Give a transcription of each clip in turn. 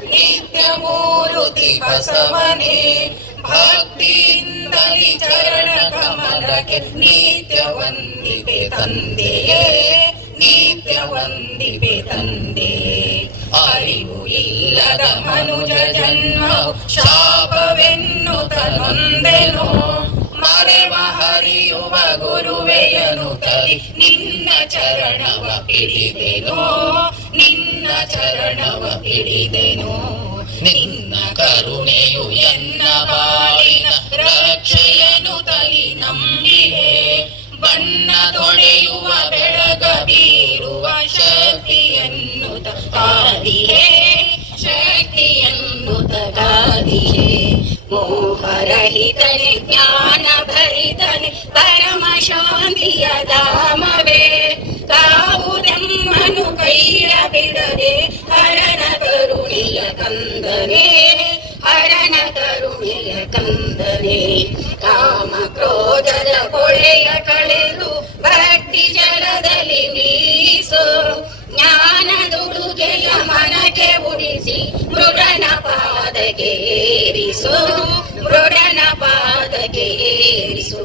ನಿತ್ಯ ಮೂರುತಿ ಬಸವನೆ. ಭಕ್ತಿಯಿಂದಲಿ ಚರಣ ಕಮಲಕ್ಕೆ ನಿತ್ಯ ವಂದಿಪೆ ತಂದೆಯೇ, ನಿತ್ಯ ವಂದಿಪೆ ತಂದೆ. ಅರಿವು ಇಲ್ಲದ ಮನುಜ ಜನ್ಮ ಶಾಪವೆನ್ನು ನೊಂದೆನು ಮರೆವ ಹರಿಯುವ ಗುರುವೆಯನು ತಲಿ, ನಿನ್ನ ಚರಣವ ಹಿಡಿದೆನು. ನಿನ್ನ ಚರಣವ ಹಿಡಿದೆನು. ನಿನ್ನ ಕರುಣೆಯು ಎನ್ನ ಬಾಳಿನ ರಕ್ಷೆಯನು ತಲಿ ನಂಬಿದೆ. ಬಣ್ಣ ತೊಳೆಯುವ ಬೆಳಗ ಬೀರುವ ಶಕ್ತಿಯನ್ನು ತಾದಿಯೇ ಶಕ್ತಿಯನ್ನು ತಗಾದಿಯೇ ಮೋಹರಹಿತನೆ ಜ್ಞಾನ ಭರಿತನೆ ಪರಮ ಶಾಂತಿಯ ಧಾಮವೇ. ಕಾವುದೆಮ್ಮನು ಕಂದನೆ, ಹರಣ ತರುಣಿಯ ಕಂದನೆ. ಕಾಮ ಕ್ರೋಧದ ಕೊಳೆಯ ಕಳೆದು ಭಕ್ತಿ ಜಲದಲ್ಲಿ ನೀಸು ಜ್ಞಾನದುಡುಗೆಯ ಮನಕ್ಕೆ ಉಡಿಸಿ ಮೃಡನ ಪಾದಕ್ಕೆ ಏರಿಸು, ಮೃಡನ ಪಾದಕ್ಕೆ ಏರಿಸು.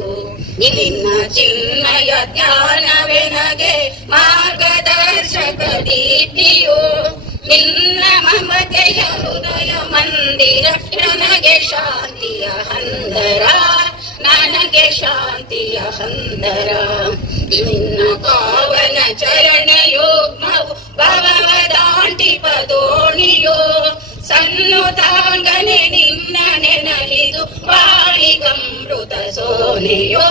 ನಿನ್ನ ಚಿನ್ಮಯ ಜ್ಞಾನವೆನಗೆ ಮಾರ್ಗದರ್ಶಕ ದೀಪ್ತಿಯು ನಿನ್ನ ಮಮತೆಯ ಹೃದಯ ಮಂದಿರ ನನಗೆ ಶಾಂತಿಯ ಹಂದರ, ನನಗೆ ಶಾಂತಿಯ ಹಂದರ. ನಿನ್ನ ಪಾವನ ಚರಣ ಯೋಗ್ಮವು ಭವವ ಸನ್ನು ದೋಣಿಯೋ ಸನ್ನುತಾಂಗನೆ ನಿನ್ನ ನೆನಲಿದು ವಾಳಿಗಮೃತ ಸೋನಿಯೋ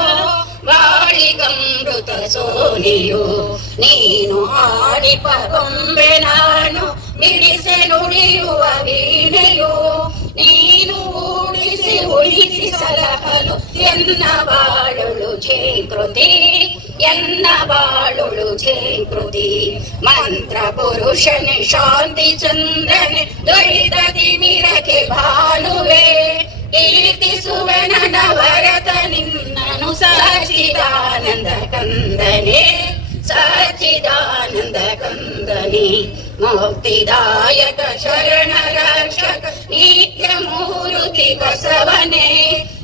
ವಾಳಿಗಮೃತ ಸೋನಿಯೋ. ನೀನು ಆಡಿಪ ಪಗೊಂಬೆ ನಾನು ಮಿಡಿಸೆ ನುಡಿಯುವ ವೀಣೆಯೋ ನೀನು ಉಳಿಸಿ ಉಳಿಸಿ ಸಲಹಲು ಎನ್ನ ಬಾಳುಳು ಛೇಕೃತಿ ಎನ್ನ ಬಾಳುಳು ಛೇಕೃತಿ ಮಂತ್ರ ಪುರುಷನೆ ಶಾಂತಿ ಚಂದ್ರನೆ ದೊರೆತ ತಿಮಿರಕ್ಕೆ ಭಾನುವೆ ಕೀರ್ತಿಸುವೆ ನನ್ನ ವರತ ನಿನ್ನನು ಸಚಿದಾನಂದ ಕಂದನೆ ಸಚಿದಾನಂದ ಕಂದನೆ ಮುಕ್ತಿದಾಯಕ ಶರಣ ರಕ್ಷಕ ನಿತ್ಯ ಮೂರುತಿ ಬಸವನೇ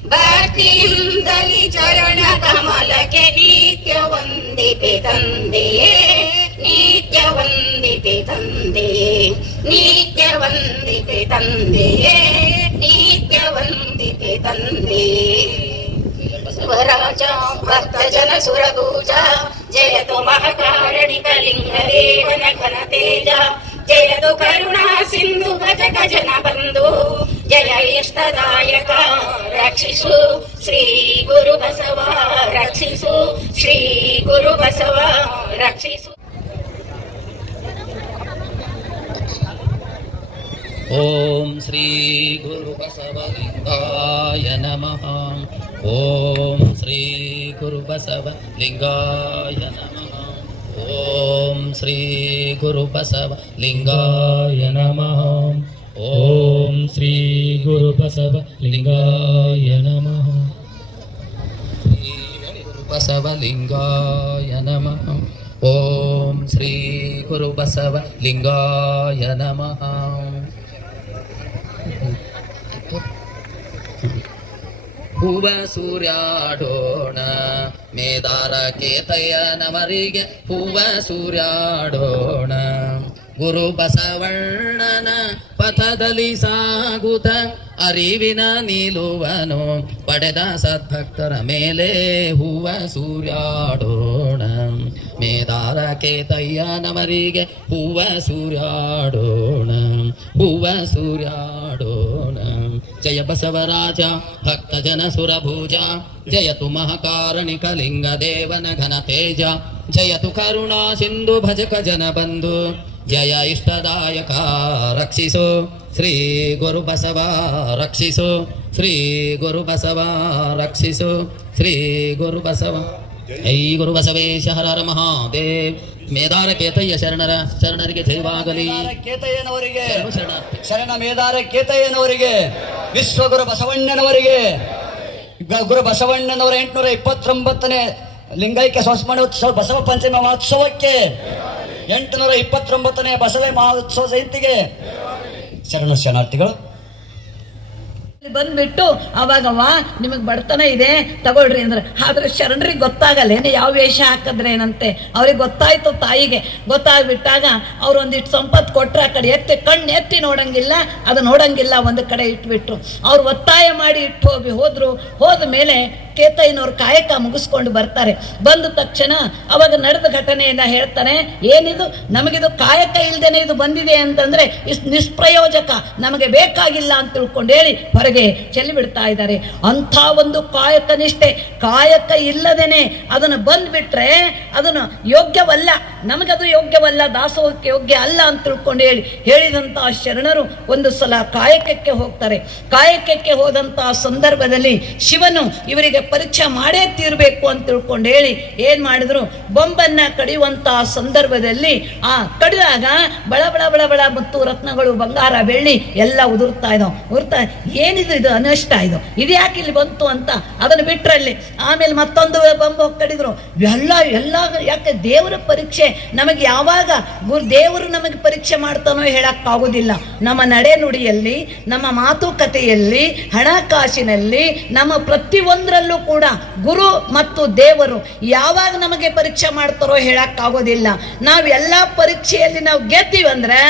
ಭಕ್ತಿಯಿಂದಲಿ ಚರಣ ಕಮಲಕ್ಕೆ ನಿತ್ಯ ವಂದಿಪೆ ತಂದೆಯೇ, ನಿತ್ಯ ವಂದಿಪೆ ತಂದೆಯೇ, ನಿತ್ಯ ವಂದಿಪೆ ತಂದೆಯೇ, ನಿತ್ಯ ವಂದಿಪೆ ತಂದೆಯೇ. ಬಸವರಾಜ ಭಕ್ತ ಜನ ಸುರಭೂಜ జయతు మహకారణిక కలింగ దేవన ఘన తేజ జయతు కరుణా సింధు గజ గజన బంధు జయ ఇష్టదాయక రక్షిసు శ్రీ గురు బసవ రక్షిసు శ్రీ గురు బసవ రక్షిసు ఓం శ్రీ గురు బసవ లింగా ಓಂ ಶ್ರೀ ಗುರು ಬಸವಲಿಂಗಾಯ ನಮಃ ಓಂ ಶ್ರೀ ಗುರು ಬಸವಲಿಂಗಾಯ ನಮಃ ಓಂ ಶ್ರೀ ಗುರು ಬಸವಲಿಂಗಾಯ ನಮಃ ಶ್ರೀ ಗುರು ಬಸವಲಿಂಗಾಯ ನಮಃ ಓಂ ಶ್ರೀ ಗುರು ಬಸವಲಿಂಗಾಯ ನಮಃ ಹೂವ ಸೂರ್ಯಾಡೋಣ. ಮೇದಾರ ಕೇತಯ್ಯನವರಿಗೆ ಹೂವ ಸೂರ್ಯಾಡೋಣ. ಗುರು ಬಸವಣ್ಣನ ಪಥದಲ್ಲಿ ಸಾಗುತ್ತ ಅರಿವಿನ ನಿಲುವನು. ಪಡೆದ ಸದ್ಭಕ್ತರ ಮೇಲೆ ಹೂವ ಸೂರ್ಯಾಡೋಣ. ಮೇದಾರ ಕೇತಯ್ಯನವರಿಗೆ ಹೂವ ಸೂರ್ಯಾಡೋಣ. ಹೂವ ಸೂರ್ಯಾಡೋಣ जय बसवराज देवन घन तेज जय जयतु करुणा सिंधु भजक बंधु, जय इष्टदायक रक्षिसो, श्री गुरुबसव रक्षिसो, श्री गुरुबसव रक्षिसो, श्री गुरुबसव ಶ್ರೀ ಗುರು ಐ ಬಸವೇಶ ಹರಹರ ಹರ ಮಹಾದೇವ್ ಮೇದಾರ ಕೇತಯ್ಯ ಶರಣರ ಶರಣರಿಗೆ ಜೈವಾಗಲಿ ಕೇತಯ್ಯನವರಿಗೆ ಶರಣು ಶರಣ ಮೇದಾರ ಕೇತಯ್ಯನವರಿಗೆ ವಿಶ್ವಗುರು ಬಸವಣ್ಣನವರಿಗೆ ಗುರು ಬಸವಣ್ಣನವರ ಎಂಟುನೂರ ಇಪ್ಪತ್ತೊಂಬತ್ತನೇ ಲಿಂಗೈಕ್ಯ ಸಂಸ್ಮರಣೋತ್ಸವ ಬಸವ ಪಂಚಮ ಮಹೋತ್ಸವಕ್ಕೆ ಎಂಟುನೂರ ಇಪ್ಪತ್ತೊಂಬತ್ತನೇ ಬಸವ ಮಹೋತ್ಸವ ಜಯಂತಿಗೆ ಶರಣ ಶರಣಾರ್ಥಿಗಳು. ಬಂದ್ಬಿಟ್ಟು ಅವಾಗವ ನಿಮಗೆ ಬಡತನ ಇದೆ, ತಗೊಳ್ರಿ ಅಂದ್ರೆ. ಆದ್ರೆ ಶರಣರಿಗೆ ಗೊತ್ತಾಗಲ್ಲ, ಏನು ಯಾವ ವೇಷ ಹಾಕಿದ್ರೆ ಏನಂತೆ. ಅವ್ರಿಗೆ ಗೊತ್ತಾಯ್ತು ತಾಯಿಗೆ. ಗೊತ್ತಾಗ್ಬಿಟ್ಟಾಗ ಅವ್ರು ಒಂದಿಷ್ಟು ಸಂಪತ್ತು ಕೊಟ್ರೆ ಆ ಕಡೆ ಎತ್ತಿ, ಕಣ್ಣು ಎತ್ತಿ ನೋಡಂಗಿಲ್ಲ, ಅದು ನೋಡಂಗಿಲ್ಲ, ಒಂದು ಕಡೆ ಇಟ್ಬಿಟ್ರು. ಅವ್ರು ಒತ್ತಾಯ ಮಾಡಿ ಇಟ್ಟು ಹೋಗಿ ಹೋದ್ರು. ಹೋದ ಮೇಲೆ ಕೇತಯ್ಯನವ್ರು ಕಾಯಕ ಮುಗಿಸ್ಕೊಂಡು ಬರ್ತಾರೆ. ಬಂದ ತಕ್ಷಣ ಅವಾಗ ನಡೆದ ಘಟನೆಯನ್ನ ಹೇಳ್ತಾನೆ, ಏನಿದು? ನಮಗಿದು ಕಾಯಕ ಇಲ್ದೇನೆ ಇದು ಬಂದಿದೆ ಅಂತಂದ್ರೆ ಇಸ್ ನಿಷ್ಪ್ರಯೋಜಕ, ನಮಗೆ ಬೇಕಾಗಿಲ್ಲ ಅಂತ ತಿಳ್ಕೊಂಡು ಹೇಳಿ ಹೊರಗೆ ಚೆಲ್ಲಿ ಬಿಡ್ತಾ ಇದ್ದಾರೆ. ಅಂಥ ಒಂದು ಕಾಯಕ ನಿಷ್ಠೆ, ಕಾಯಕ ಇಲ್ಲದೇನೆ ಅದನ್ನು ಬಂದುಬಿಟ್ರೆ ಅದನ್ನು ಯೋಗ್ಯವಲ್ಲ, ನಮಗದು ಯೋಗ್ಯವಲ್ಲ, ದಾಸೋಹಕ್ಕೆ ಯೋಗ್ಯ ಅಲ್ಲ ಅಂತ ತಿಳ್ಕೊಂಡು ಹೇಳಿ ಹೇಳಿದಂಥ ಶರಣರು ಒಂದು ಸಲ ಕಾಯಕಕ್ಕೆ ಹೋಗ್ತಾರೆ. ಕಾಯಕಕ್ಕೆ ಹೋದಂತಹ ಸಂದರ್ಭದಲ್ಲಿ ಶಿವನು ಇವರಿಗೆ ಪರೀಕ್ಷೆ ಮಾಡೇ ತೀರಬೇಕು ಅಂತ ತಿಳ್ಕೊಂಡು ಹೇಳಿ ಏನ್ ಮಾಡಿದ್ರು? ಬೊಂಬನ್ನ ಕಡಿಯುವಂತಹ ಸಂದರ್ಭದಲ್ಲಿ ಆ ಕಡಿದಾಗ ಬಳ ಬಳ ಬಳ ಬಳ ಮತ್ತು ರತ್ನಗಳು ಬಂಗಾರ ಬೆಳ್ಳಿ ಎಲ್ಲ ಉದುರ್ತಾ ಇದಾವ ಉದುರ್ತಾ ಏನಿದು ಇದು? ಅನಿಷ್ಟ ಇದು. ಇದು ಯಾಕೆ ಇಲ್ಲಿ ಬಂತು ಅಂತ ಅದನ್ನು ಬಿಟ್ರಲ್ಲಿ. ಆಮೇಲೆ ಮತ್ತೊಂದು ಬೊಂಬು ಕಡಿದ್ರು. ಎಲ್ಲ ಎಲ್ಲ ಯಾಕೆ ದೇವರ ಪರೀಕ್ಷೆ? ನಮಗೆ ಯಾವಾಗ ಗುರು ದೇವರು ನಮಗೆ ಪರೀಕ್ಷೆ ಮಾಡ್ತಾನೋ ಹೇಳೋಕ್ಕಾಗೋದಿಲ್ಲ. ನಮ್ಮ ನಡೆ ನುಡಿಯಲ್ಲಿ ನಮ್ಮ ಮಾತುಕತೆಯಲ್ಲಿ, ಹಣಕಾಸಿನಲ್ಲಿ, ನಮ್ಮ ಪ್ರತಿಯೊಂದರಲ್ಲೂ ಕೂಡ ಗುರು ಮತ್ತು ದೇವರು ಯಾವಾಗ ನಮಗೆ ಪರೀಕ್ಷೆ ಮಾಡ್ತಾರೋ ಹೇಳಕ್ಕಾಗೋದಿಲ್ಲ. ನಾವು ಎಲ್ಲ ಪರೀಕ್ಷೆಯಲ್ಲಿ ನಾವು ಗೆದ್ದೀವಿ ಅಂದ್ರೆ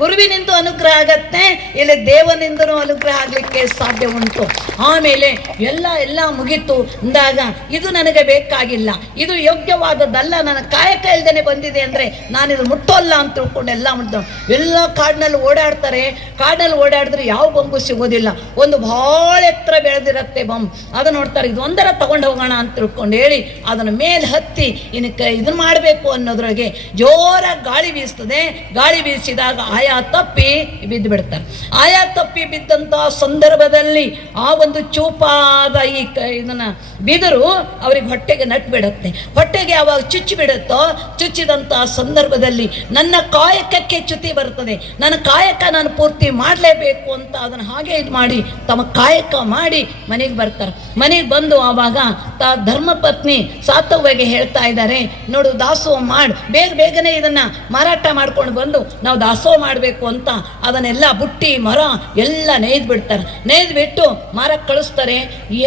ಗುರುವಿನಿಂದ ಅನುಗ್ರಹ ಆಗತ್ತೆ, ಇಲ್ಲಿ ದೇವನಿಂದನೂ ಅನುಗ್ರಹ ಆಗಲಿಕ್ಕೆ ಸಾಧ್ಯ ಉಂಟು. ಆಮೇಲೆ ಎಲ್ಲ ಎಲ್ಲ ಮುಗೀತು ಅಂದಾಗ ಇದು ನನಗೆ ಬೇಕಾಗಿಲ್ಲ. ಇದು ಯೋಗ್ಯವಾದದ್ದಲ್ಲ, ನನ್ನ ಕಾಯಕ ಇಲ್ದೇನೆ ಬಂದಿದೆ ಅಂದ್ರೆ ನಾನು ಇದು ಮುಟ್ಟೋಲ್ಲ ಅಂತ ತಿಳ್ಕೊಂಡು ಎಲ್ಲ ಮುಟ್ಟು ಎಲ್ಲ ಕಾಡಿನಲ್ಲಿ ಓಡಾಡ್ತಾರೆ, ಕಾಡಿನಲ್ಲಿ ಓಡಾಡಿದ್ರೆ ಯಾವ ಬೊಂಬು ಸಿಗೋದಿಲ್ಲ. ಒಂದು ಭಾಳ ಎತ್ತರ ಬೆಳೆದಿರತ್ತೆ ಬಂ ಅದು ನೋಡ್ತಾರೆ, ಇದು ಒಂದರ ತಗೊಂಡು ಹೋಗೋಣ ಅಂತ ತಿಳ್ಕೊಂಡು ಹೇಳಿ ಅದನ್ನು ಮೇಲೆ ಹತ್ತಿ ಇನ್ನಕ್ಕೆ ಇದನ್ನು ಮಾಡಬೇಕು ಅನ್ನೋದ್ರೊಳಗೆ ಜೋರಾಗಿ ಗಾಳಿ ಬೀಸ್ತದೆ. ಗಾಳಿ ಬೀಸಿದಾಗ ಆಯಾ ತಪ್ಪಿ ಬಿದ್ದು ಬಿಡ್ತಾರೆ. ಆಯಾ ತಪ್ಪಿ ಬಿದ್ದಂಥ ಸಂದರ್ಭದಲ್ಲಿ ಆ ಒಂದು ಚೂಪಾದ ಈ ಕ- ಇದನ್ನು ಬಿದರು ಅವ್ರಿಗೆ ಹೊಟ್ಟೆಗೆ ನಟ್ ಬಿಡುತ್ತೆ. ಹೊಟ್ಟೆಗೆ ಯಾವಾಗ ಚುಚ್ಚಿ ಬಿಡುತ್ತೋ ಚುಚ್ಚಿದಂಥ ಸಂದರ್ಭದಲ್ಲಿ ನನ್ನ ಕಾಯಕಕ್ಕೆ ಚ್ಯುತಿ ಬರ್ತದೆ. ನನ್ನ ಕಾಯಕ ನಾನು ಪೂರ್ತಿ ಮಾಡಲೇಬೇಕು ಅಂತ ಅದನ್ನು ಹಾಗೆ ಇದು ಮಾಡಿ ತಮ್ಮ ಕಾಯಕ ಮಾಡಿ ಮನೆಗೆ ಬರ್ತಾರೆ. ಮನೆಗೆ ಬಂದು ಆವಾಗ ತಾ ಧರ್ಮಪತ್ನಿ ಸಾತವ್ವಗೆ ಹೇಳ್ತಾ ಇದ್ದಾರೆ. ನೋಡು ದಾಸೋಹ ಮಾಡಿ, ಬೇಗ ಬೇಗನೆ ಇದನ್ನ ಮಾರಾಟ ಮಾಡ್ಕೊಂಡು ಬಂದು ನಾವು ದಾಸೋಹ ಮಾಡಬೇಕು ಅಂತ ಅದನ್ನೆಲ್ಲ ಬುಟ್ಟಿ, ಮರ ಎಲ್ಲ ನೇಯ್ದು ಬಿಡ್ತಾರೆ ನೇಯ್ದು ಬಿಟ್ಟು ಮಾರಕ್ಕೆ ಕಳಿಸ್ತಾರೆ.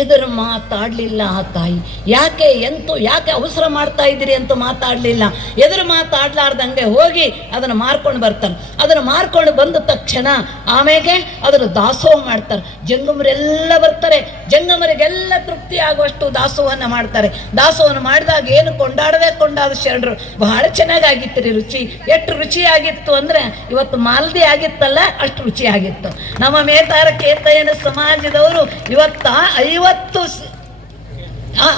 ಎದುರು ಮಾತಾಡಲಿಲ್ಲ ಆ ತಾಯಿ. ಯಾಕೆ ಎಂತೂ, ಯಾಕೆ ಅವಸರ ಮಾಡ್ತಾ ಇದ್ದೀರಿ ಅಂತ ಮಾತಾಡಲಿಲ್ಲ. ಎದುರು ಮಾತಾಡ್ಲಾರ್ದಂಗೆ ಹೋಗಿ ಅದನ್ನು ಮಾರ್ಕೊಂಡು ಬರ್ತಾರೆ. ಅದನ್ನು ಮಾರ್ಕೊಂಡು ಬಂದ ತಕ್ಷಣ ಆಮೇಲೆ ಅದನ್ನು ದಾಸೋಹ ಮಾಡ್ತಾರೆ. ಜಂಗಮರೆಲ್ಲ ಬರ್ತಾರೆ. ಜಂಗಮರಿಗೆಲ್ಲ ತೃಪ್ತಿ ಆಗುವಷ್ಟು ದಾಸೋಹನ ಮಾಡ್ತಾರೆ. ದಾಸೋಹನ ಮಾಡಿದಾಗ ಏನು ಕೊಂಡಾಡದೆ ಕೊಂಡಾದ ಶರಣರು ಬಹಳ ಚೆನ್ನಾಗಾಗಿತ್ತು ರೀ ರುಚಿ. ಎಷ್ಟು ರುಚಿಯಾಗಿತ್ತು ಅಂದ್ರೆ ಇವತ್ತು ಮಾಲ್ದಿ ಆಗಿತ್ತಲ್ಲ, ಅಷ್ಟು ರುಚಿಯಾಗಿತ್ತು. ನಮ್ಮ ಮೇತಾರ ಕೇತಯ್ಯನ ಸಮಾಜದವರು ಇವತ್ತ ಐವತ್ತು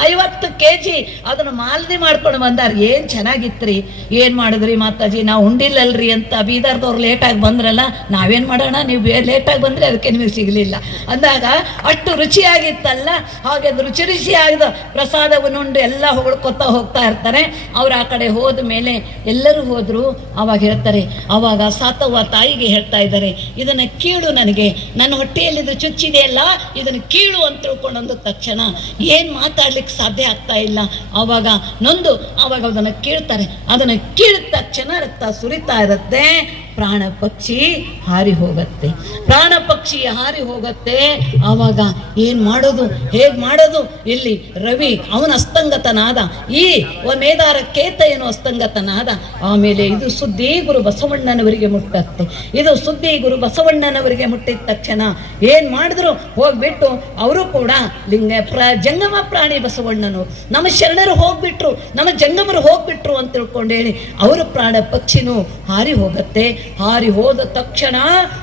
ಐವತ್ತು ಕೆ ಜಿ ಅದನ್ನು ಮಾಲ್ದಿ ಮಾಡ್ಕೊಂಡು ಬಂದಾರ. ಏನು ಚೆನ್ನಾಗಿತ್ರಿ? ಏನು ಮಾಡಿದ್ರಿ ಮಾತಾಜಿ? ನಾವು ಉಂಡಿಲ್ಲಲ್ರಿ ಅಂತ ಬೀದರ್ದವ್ರು ಲೇಟಾಗಿ ಬಂದ್ರಲ್ಲ, ನಾವೇನು ಮಾಡೋಣ? ನೀವು ಲೇಟಾಗಿ ಬಂದರೆ ಅದಕ್ಕೆ ನಿಮಗೆ ಸಿಗಲಿಲ್ಲ. ಅಂದಾಗ ಅಷ್ಟು ರುಚಿಯಾಗಿತ್ತಲ್ಲ, ಹಾಗೆ ಅದು ರುಚಿ ರುಚಿಯಾಗಿದ ಪ್ರಸಾದವನ್ನು ಉಂಡು ಎಲ್ಲ ಹೊಗಳ್ಕೊತಾ ಹೋಗ್ತಾ ಇರ್ತಾರೆ. ಅವ್ರು ಆ ಕಡೆ ಹೋದ ಮೇಲೆ ಎಲ್ಲರೂ ಹೋದರು. ಅವಾಗ ಹೇಳ್ತಾರೆ, ಅವಾಗ ಸಾತವ್ವ ತಾಯಿಗೆ ಹೇಳ್ತಾ ಇದ್ದಾರೆ, ಇದನ್ನು ಕೀಳು ನನಗೆ. ನನ್ನ ಹೊಟ್ಟೆಯಲ್ಲಿದ್ದು ಚುಚ್ಚಿದೆಯಲ್ಲ, ಇದನ್ನು ಕೀಳು ಅಂತ ತಿಳ್ಕೊಂಡು ಅಂದ ತಕ್ಷಣ ಏನು ಮಾತಾಡ್ಲಿಕ್ಕೆ ಸಾಧ್ಯ ಆಗ್ತಾ ಇಲ್ಲ. ಅವಾಗ ನೊಂದು ಅವಾಗ ಅದನ್ನು ಕೇಳ್ತಾರೆ. ಅದನ್ನು ಕೇಳ್ತಾ ತಕ್ಷಣ ರಕ್ತ ಸುರಿತಾ ಇರುತ್ತೆ. ಪ್ರಾಣ ಪಕ್ಷಿ ಹಾರಿ ಹೋಗತ್ತೆ. ಪ್ರಾಣ ಪಕ್ಷಿ ಹಾರಿ ಹೋಗತ್ತೆ. ಆವಾಗ ಏನ್ ಮಾಡೋದು? ಹೇಗ್ ಮಾಡೋದು? ಇಲ್ಲಿ ರವಿ ಅವನ ಅಸ್ತಂಗತನಾದ, ಈ ಮೇದಾರ ಕೇತ ಏನು ಅಸ್ತಂಗತನಾದ, ಆಮೇಲೆ ಇದು ಸುದ್ದಿ ಗುರು ಬಸವಣ್ಣನವರಿಗೆ ಮುಟ್ಟತ್ತೆ. ಇದು ಸುದ್ದಿ ಗುರು ಬಸವಣ್ಣನವರಿಗೆ ಮುಟ್ಟಿದ ತಕ್ಷಣ ಏನ್ ಮಾಡಿದ್ರು? ಹೋಗ್ಬಿಟ್ಟು ಅವರು ಕೂಡ ಲಿಂಗ ಪ್ರ, ಜಂಗಮ ಪ್ರಾಣಿ ಬಸವಣ್ಣನವರು ನಮ್ಮ ಶರಣರು ಹೋಗ್ಬಿಟ್ರು, ನಮ್ಮ ಜಂಗಮರು ಹೋಗ್ಬಿಟ್ರು ಅಂತ ತಿಳ್ಕೊಂಡು ಹೇಳಿ, ಅವರ ಪ್ರಾಣ ಪಕ್ಷಿನೂ ಹಾರಿ ಹೋಗತ್ತೆ. ಹಾರಿ ಹೋದ ತಕ್ಷಣ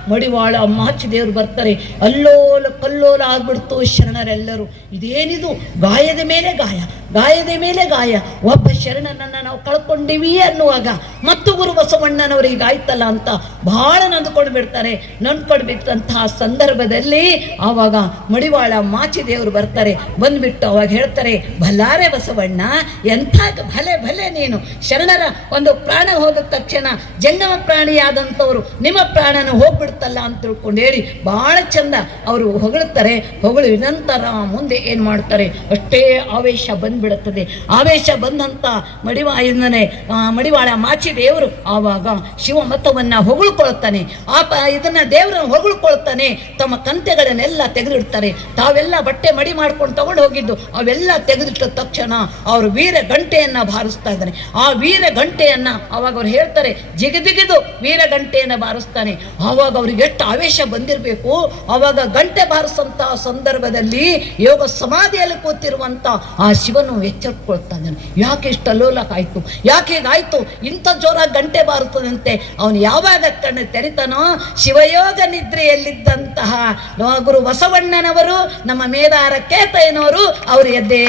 ಮಡಿವಾಳ ಅಮ್ಮಾಚಿ ದೇವರು ಬರ್ತಾರೆ. ಅಲ್ಲೋಲ ಕಲ್ಲೋಲ ಆಗ್ಬಿಡ್ತು ಶರಣರೆಲ್ಲರೂ. ಇದೇನಿದು? ಗಾಯದ ಮೇಲೆ ಗಾಯ. ಗಾಯದ ಮೇಲೆ ಗಾಯ, ಒಬ್ಬ ಶರಣನನ್ನ ನಾವು ಕಳ್ಕೊಂಡಿವಿ ಅನ್ನುವಾಗ ಮತ್ತು ಗುರು ಬಸವಣ್ಣನವರಿಗೆ ಆಯ್ತಲ್ಲ ಅಂತ ಬಹಳ ನೊಂದ್ಕೊಂಡು ಬಿಡ್ತಾರೆ ನೊಂದ್ಕೊಂಡು ಬಿಟ್ಟಂತಹ ಸಂದರ್ಭದಲ್ಲಿ ಆವಾಗ ಮಡಿವಾಳ ಮಾಚಿದೇವರು ಬರ್ತಾರೆ. ಬಂದ್ಬಿಟ್ಟು ಅವಾಗ ಹೇಳ್ತಾರೆ ಭಲಾರೆ ಬಸವಣ್ಣ, ಎಂಥ ಭಲೆ ಭಲೆ ನೀನು. ಶರಣರ ಒಂದು ಪ್ರಾಣ ಹೋದ ತಕ್ಷಣ ಜಂಗಮ ಪ್ರಾಣಿಯಾದಂಥವರು ನಿಮ್ಮ ಪ್ರಾಣನ ಹೋಗ್ಬಿಡ್ತಲ್ಲ ಅಂತ ತಿಳ್ಕೊಂಡು ಹೇಳಿ ಬಹಳ ಚಂದ ಅವರು ಹೊಗಳುತ್ತಾರೆ ಹೊಗಳಿದ ನಂತರ ಮುಂದೆ ಏನು ಮಾಡ್ತಾರೆ? ಅಷ್ಟೇ ಆವೇಶ ಬಂದಿ ಬಂದ್ಬಿಡುತ್ತದೆ ಆವೇಶ ಬಂದಂತ ಮಡಿವಾಳನೆ ಮಡಿವಾಳ ಮಾಚಿ ದೇವರು ಆವಾಗ ಶಿವಮತವನ್ನ ಹೊಗಳ್ಕೊಳ್ತಾನೆ. ಆ ಪ ಇದನ್ನ ದೇವರನ್ನು ಹೊಗಳ್ಕೊಳ್ತಾನೆ. ತಮ್ಮ ಕಂತೆಗಳನ್ನೆಲ್ಲ ತೆಗೆದಿಡ್ತಾರೆ. ತಾವೆಲ್ಲ ಬಟ್ಟೆ ಮಡಿ ಮಾಡ್ಕೊಂಡು ತಗೊಂಡು ಹೋಗಿದ್ದು, ಅವೆಲ್ಲ ತೆಗೆದಿಟ್ಟ ತಕ್ಷಣ ಅವರು ವೀರ ಗಂಟೆಯನ್ನ ಬಾರಿಸ್ತಾ ಇದ್ದಾನೆ. ಆ ವೀರ ಗಂಟೆಯನ್ನ ಅವಾಗ ಅವ್ರು ಹೇಳ್ತಾರೆ ಜಿಗಿದಿಗಿದು ವೀರ ಗಂಟೆಯನ್ನ ಬಾರಿಸ್ತಾನೆ. ಆವಾಗ ಅವ್ರಿಗೆ ಎಷ್ಟು ಆವೇಶ ಬಂದಿರಬೇಕು. ಅವಾಗ ಗಂಟೆ ಬಾರಿಸಂತಹ ಸಂದರ್ಭದಲ್ಲಿ ಯೋಗ ಸಮಾಧಿಯಲ್ಲಿ ಕೂತಿರುವಂತ ಆ ಶಿವನು ಎಚ್ಚರಿಕೊಳ್ತಾ ಇದ್ದಾನೆ ಯಾಕೆ ಇಷ್ಟು ಅಲ್ಲೋಲಕ ಆಯಿತು ಯಾಕೆ ಹೀಗಾಯ್ತು ಇಂಥ ಜೋರಾಗಿ ಗಂಟೆ ಬಾರುತ್ತದಂತೆ. ಅವನು ಯಾವಾಗ ಕಣ್ಣು ತೆರಿತಾನೋ? ಶಿವಯೋಗ ನಿದ್ರೆಯಲ್ಲಿದ್ದಂತಹ ಗುರು ಬಸವಣ್ಣನವರು ನಮ್ಮ ಮೇದಾರ ಕೇತಯ್ಯನವರು ಅವರು ಎದ್ದೇ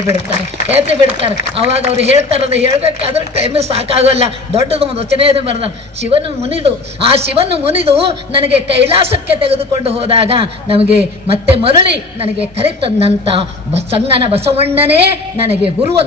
ಬಿಡ್ತಾರೆ. ಎದ್ದು ಬಿಡ್ತಾರೆ. ಅವಾಗ ಅವ್ರು ಹೇಳ್ತಾರದು ಹೇಳಬೇಕಾದ್ರೆ ಕೈಮೆ ಸಾಕಾಗಲ್ಲ. ದೊಡ್ಡದು ಒಂದು ವಚನೆಯನ್ನು ಬರೆದ ಶಿವನು ಮುನಿದು. ಆ ಶಿವನು ಮುನಿದು ನನಗೆ ಕೈಲಾಸಕ್ಕೆ ತೆಗೆದುಕೊಂಡು ಹೋದಾಗ ನಮಗೆ ಮತ್ತೆ ಮರಳಿ ನನಗೆ ಕರೆ ತಂದಂತ ಬ- ಸಂಗನ ಬಸವಣ್ಣನೇ ನನಗೆ ಗುರು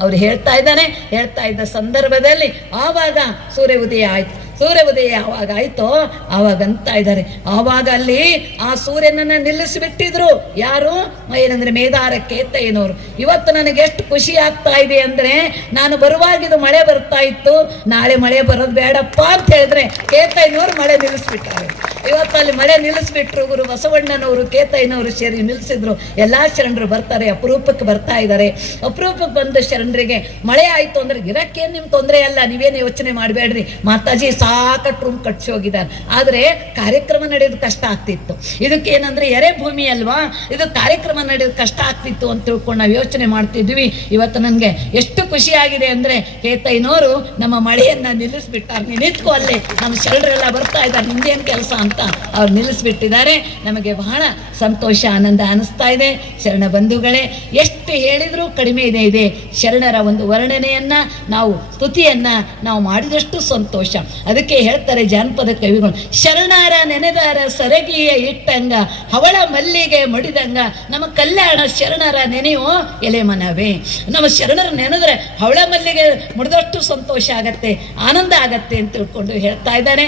ಅವ್ರು ಹೇಳ್ತಾ ಇದ್ದಾನೆ. ಹೇಳ್ತಾ ಇದ್ದ ಸಂದರ್ಭದಲ್ಲಿ ಆವಾಗ ಸೂರ್ಯ ಉದಯ ಆಯ್ತು. ಸೂರ್ಯ ಉದಯ ಯಾವಾಗ ಆಯ್ತೋ ಆವಾಗ ಅಂತ ಇದ್ದಾರೆ. ಆವಾಗ ಅಲ್ಲಿ ಆ ಸೂರ್ಯನನ್ನ ನಿಲ್ಲಿಸಿಬಿಟ್ಟಿದ್ರು. ಯಾರು? ಏನಂದ್ರೆ ಮೇದಾರ ಕೇತಯ್ಯನವರು ಇವತ್ತು ನನಗೆ ಎಷ್ಟು ಖುಷಿ ಆಗ್ತಾ ಇದೆ ಅಂದ್ರೆ ನಾನು ಬರುವಾಗ ಇದು ಮಳೆ ಬರ್ತಾ ಇತ್ತು. ನಾಳೆ ಮಳೆ ಬರೋದು ಬೇಡಪ್ಪ ಅಂತ ಹೇಳಿದ್ರೆ ಕೇತಯ್ಯನವರು ಮಳೆ ನಿಲ್ಲಿಸ್ಬಿಟ್ಟಾರೆ. ಇವತ್ತು ಅಲ್ಲಿ ಮಳೆ ನಿಲ್ಲಿಸ್ಬಿಟ್ರು. ಗುರು ಬಸವಣ್ಣನವರು, ಕೇತಯ್ಯನವರು ಸೇರಿ ನಿಲ್ಲಿಸಿದ್ರು. ಎಲ್ಲಾ ಶರಣರು ಬರ್ತಾರೆ, ಅಪರೂಪಕ್ಕೆ ಬರ್ತಾ ಇದ್ದಾರೆ. ಅಪರೂಪಕ್ಕೆ ಬಂದ ಶರಣರಿಗೆ ಮಳೆ ಆಯ್ತು ಅಂದ್ರೆ ಗಿರಕ್ಕೇನು ನಿಮ್ ತೊಂದರೆ ಅಲ್ಲ? ನೀವೇನು ಯೋಚನೆ ಮಾಡಬೇಡ್ರಿ. ಮಾತಾಜಿ ಸಾಕಷ್ಟು ರೂಮ್ ಕಟ್ಸಿ ಹೋಗಿದ್ದಾರೆ ಆದ್ರೆ ಕಾರ್ಯಕ್ರಮ ನಡೆಯೋದು ಕಷ್ಟ ಆಗ್ತಿತ್ತು. ಇದಕ್ಕೆ ಏನಂದ್ರೆ ಎರೆ ಭೂಮಿ ಅಲ್ವಾ? ಇದು ಕಾರ್ಯಕ್ರಮ ನಡೆಯೋದು ಕಷ್ಟ ಆಗ್ತಿತ್ತು ಅಂತ ತಿಳ್ಕೊಂಡು ನಾವು ಯೋಚನೆ ಮಾಡ್ತಿದ್ವಿ. ಇವತ್ತು ನನಗೆ ಎಷ್ಟು ಖುಷಿ ಆಗಿದೆ ಅಂದ್ರೆ ತೈನೋರು ನಮ್ಮ ಮಳೆಯನ್ನ ನಿಲ್ಲಿಸ್ಬಿಟ್ಟಾರೆ. ನಿಂತ್ಕೋ ಅಲ್ಲೇ. ನಮ್ಮ ಶರಣರೆಲ್ಲ ಬರ್ತಾ ಇದ್ದಾರೆ. ನಿಂದೇನು ಕೆಲಸ ಅಂತ ಅವ್ರು ನಿಲ್ಲಿಸ್ಬಿಟ್ಟಿದ್ದಾರೆ. ನಮಗೆ ಬಹಳ ಸಂತೋಷ, ಆನಂದ ಅನಿಸ್ತಾ ಇದೆ. ಶರಣ ಬಂಧುಗಳೇ, ಎಷ್ಟು ಹೇಳಿದರೂ ಕಡಿಮೆ ಇದೆ ಇದೆ. ಶರಣರ ಒಂದು ವರ್ಣನೆಯನ್ನ, ನಾವು ಸ್ತುತಿಯನ್ನ ನಾವು ಮಾಡಿದಷ್ಟು ಸಂತೋಷ. ಅದಕ್ಕೆ ಹೇಳ್ತಾರೆ ಜಾನಪದ ಕವಿಗಳು. ಶರಣಾರ ನೆನೆದಾರ ಸರಗಿಯ ಇಟ್ಟಂಗ, ಹವಳ ಮಲ್ಲಿಗೆ ಮಡಿದಂಗ, ನಮ್ಮ ಕಲ್ಯಾಣ ಶರಣರ ನೆನೆಯೋ ಎಲೆ ಮನವೇ. ನಮ್ಮ ಶರಣರ ನೆನೆದ್ರೆ ಹವಳ ಮಲ್ಲಿಗೆ ಮುಡಿದಷ್ಟು ಸಂತೋಷ ಆಗತ್ತೆ, ಆನಂದ ಆಗತ್ತೆ ಅಂತ ತಿಳ್ಕೊಂಡು ಹೇಳ್ತಾ ಇದ್ದಾನೆ.